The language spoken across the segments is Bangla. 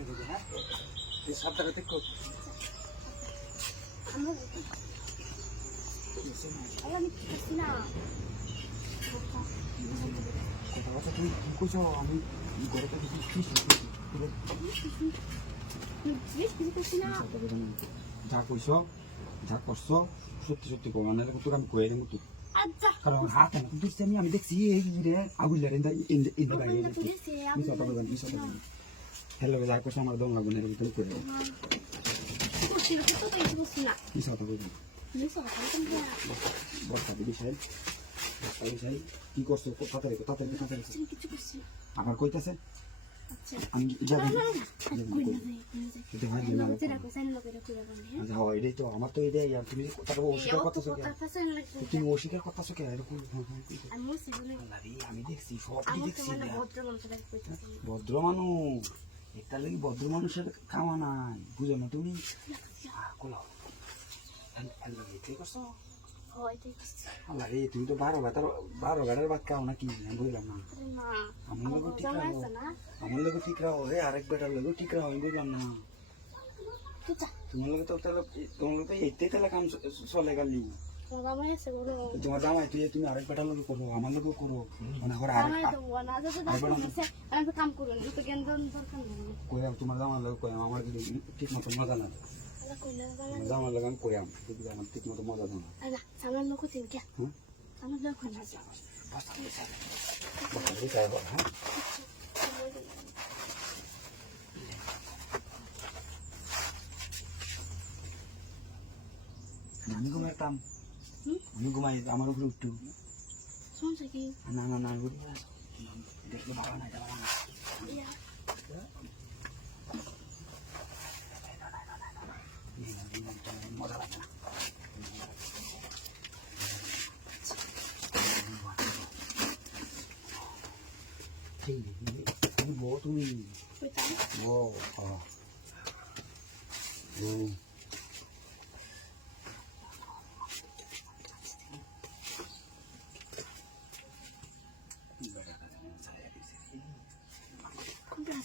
দিয়ে দেবে হ্যাঁ? তুই সাবধানে দেখো আমার আল্লাহ আমি কি করছি না কথা কথা তুমি কি করছ? আমি ঘরে তো কিছু কি যা কইছো যা করছ, সত্যি সত্যি কো মানে আমি কয়ে দেবো তুই আমি দেখছি, এই রে হ্যালো যা করছ আমার দম লাগবে না এর ভিতরে করে মিশা কথা বলবি মিস কথা বলতে না বর্ষা দিবি সাহেব বর্ষা কি করছ? তাড়াতাড়ি তাড়াতাড়ি আবার কইতাছে? আমি যাব হয় হ্যাঁ আচ্ছা হয় এটাই তো আমার তো এটাই আর তুমি কথাটা অস্বীকার করতেছো তুমি অস্বীকার করতেছো কে এরকম হ্যাঁ, হ্যাঁ? আমি দেখছি সব দেখছি মানে ভদ্র মানুষ। একটা লাগি ভদ্র মানুষের খাওয়া নাই বুঝো না তুমি? কোলাও হ্যাঁ, আল্লাহ রে, হয় আছে। আল্লাহ রে তুমি তো বারো ভাতার বারো গাড়ের ভাত খাও নাকি? আমি বুঝলাম না। আমার লোক ঠিক রাখো। আমার লোক ঠিক রাখো হে আরেক বেটার লোক ঠিক রাখো আমি বুঝলাম না। তোমার লোক তো তোমার লোক তো এতে তাহলে কাম চলে গেলি। তোমার জামাই তুই তুমি আরেক বেটার লোক করো আমার লোক করো। মানে ঘরে আরেক আমি তো কাম দরকার নেই। তোমার জামার লোক কইরাম আমার ঠিক মতো মজা না। আমার জামার লোক আমি কিন্তু আমার ঠিক মতো মজা না। আল্লাহ লোক তিন কে লোক না যা বস্তা দিছে বস্তা দিছে এবার হ্যাঁ? আমি ঘুমাইতাম হুম? আমি ঘুমাই আমার উপরে উঠটু শুনছে কি না না না উঠি না। দেখলে ভালো না এটা ভালো না ইয়া মজা লাগে না ঠিক তুমি বউ তুমি কইতাম বউ হ্যাঁ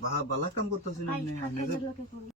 বাহ বালা কাম করতেছি না ভাই আপনি।